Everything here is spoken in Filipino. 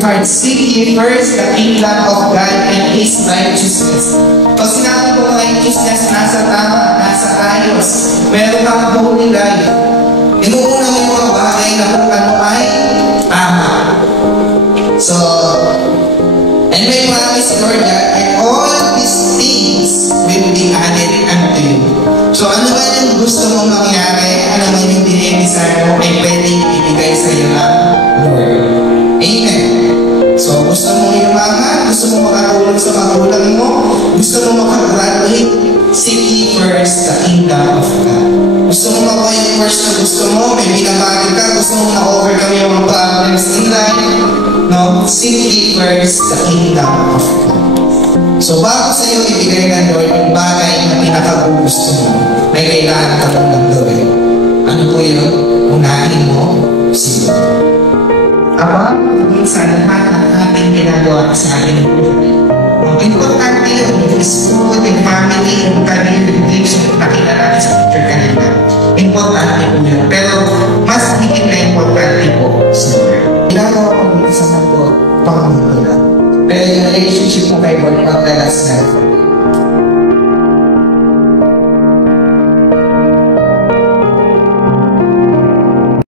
Heart, seek ye first the kingdom of God and His righteousness. Pag sinabi ko righteousness, nasa tama, nasa ayos, meron kang holy life. Inuuna mo yung mga bagay na kung ano ay tama. So, and may promise, Lord, that and all these things will be added unto you. So, ano ba yung gusto mong mangyari? Ano ba yung dinidesire mo ay pwedeng ibigay sa iyo ng Lord? Amen. So, gusto mo yumaman, gusto mo makatulong sa magulang mo, gusto mo makagraduate, seek ye first the kingdom of God. Gusto mo makuha yung first na gusto mo, may binabagay ka, gusto mo na-overcome yung mga problems in life, no? Seek ye first the kingdom of God. So, bago sa iyo ibigay ng Lord yung bagay na pinakagusto mo, may kailangan ka mong nagawin. Ano po yun? Unahin mo si Lord. Abang sa lahat ng ating ginagawa sa ating buhay. Ang importante yun, yung school, yung family, yung career, yung education, nakilala sa future kanina. Importante po yun. Pero mas higit na importante po si Lord. Ginagawa ko dito sa mga Panginoon. Pero yung relationship mo kay Lord, pagdalas na